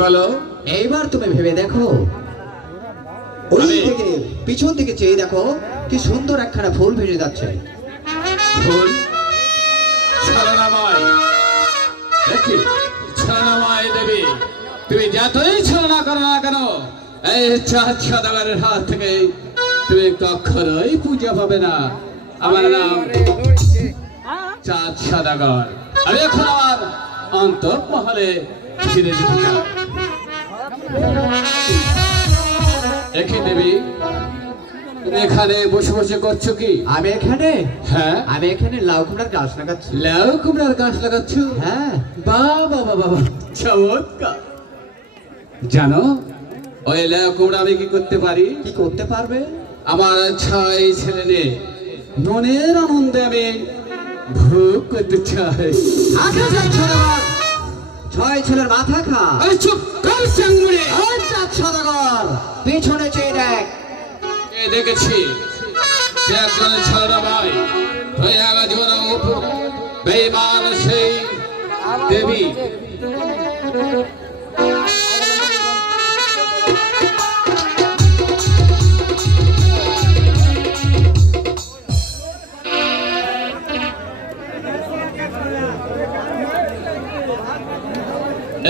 বলো। এইবার তুমি ভেবে দেখো। ওই থেকে পিছন থেকে চেয়ে দেখো কি সুন্দর একখানা ফুল ভেসে যাচ্ছে। ফুল? ছলনাময় দেখি ছলনাময় দেবী। তুমি যতই ছলনা করো না কেন এই চাঁদ সদাগরের হাত থেকে তুমি কখনোই পূজা পাবে না। আমার নাম চাঁদ সদাগর। আমি এখন আমার অন্তঃমহলে ফিরে যেতে চাই। দেখি দেবী তুমি এখানে বসে বসে করছ কি? আমি এখানে? হ্যাঁ। আমি এখানে লাউ কুমড়ার গাছ লাগাচ্ছি। লাউ কুমড়ার গাছ লাগাচ্ছ? হ্যাঁ। বাবা বাবা চমৎকার। জানো ওই লাউ কুমড়া আমি কি করতে পারি? কি করতে পারবে? আমার ছয় ছেলে নিয়ে মনের আনন্দে আমি ভোগ করতে চাই। আগে যাচ্ছ সদাগর ছয় ছেলের মাথা খা। আরে চুপ কর চাঙ্গুড়ি সদাগর। পিছনে চেয়ে দেখ। দেখেছি। ভাই ওই আগা জীবন বেইমান সেই দেবী।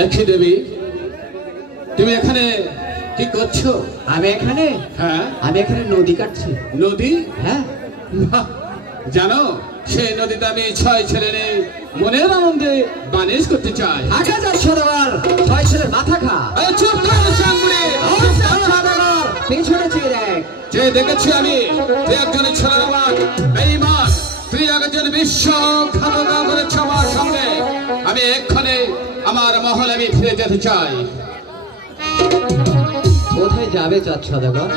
একই দেবী। তুমি এখানে কি করছ? আমি এখানে? হ্যাঁ। আমি এখানে নদী কাটছি। নদী? হ্যাঁ। জানো সেই নদীতে আমি ছয় ছেলে নিয়ে মনের আনন্দে বানিশ করতে চাই। আগে যাচ্ছ সদাগর ছয় ছেলের মাথা খা চুপ কর চাঙ্গুড়ি পিছনে চেয়ে দেখ। যে দেখেছি আমি তুই একজন ছেলের আমার বেঈমান। তুই একজন বিশ্ব ঘাতকা করেছ আমার সঙ্গে আমি এক্ষণে আমার মহল আমি ফিরে যেতে চাই। কোথায় যাবে চাচ্ছ সদাগর?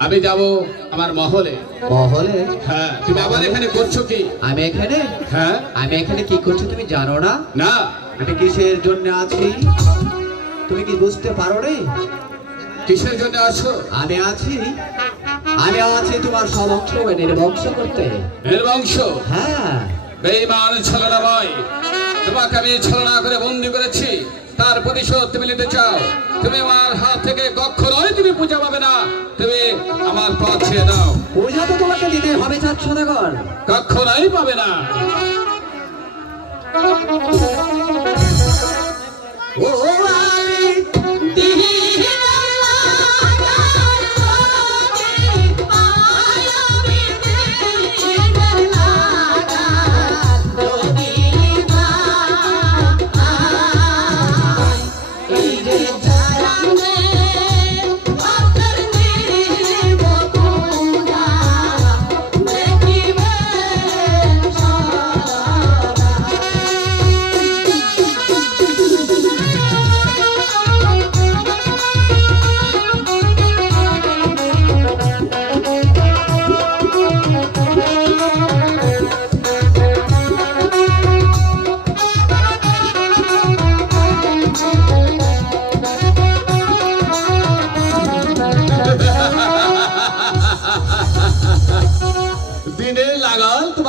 আমি যাব আমার মহলে। মহলে? হ্যাঁ তুমি আবার এখানে করছ কি? আমি এখানে? হ্যাঁ। আমি এখানে কি করছ তুমি জানো না? না। আমি কিসের জন্য আছি? তুমি কি বুঝতে পারো রে কিসের জন্য আছো? আমি আছি। আমি আছি তোমার সমস্ত নির্বংশ করতে। এর বংশ হ্যাঁ। বেঈমান ছলনা ভয় তোমাকে আমি ছলনা করে বন্দি করেছি। তার প্রতিশোধ তুমি নিতে চাও। তুমি আমার হাত থেকে কক্ষ কখনোই তুমি পূজা পাবে না। তুমি আমার পথ ছেড়ে দাও। পূজা তো তোমাকে দিতে হবে চাচ্ছ কক্ষ কখনোই পাবে না। ও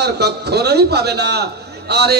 লাগাল কখনোই পাবে না। আরে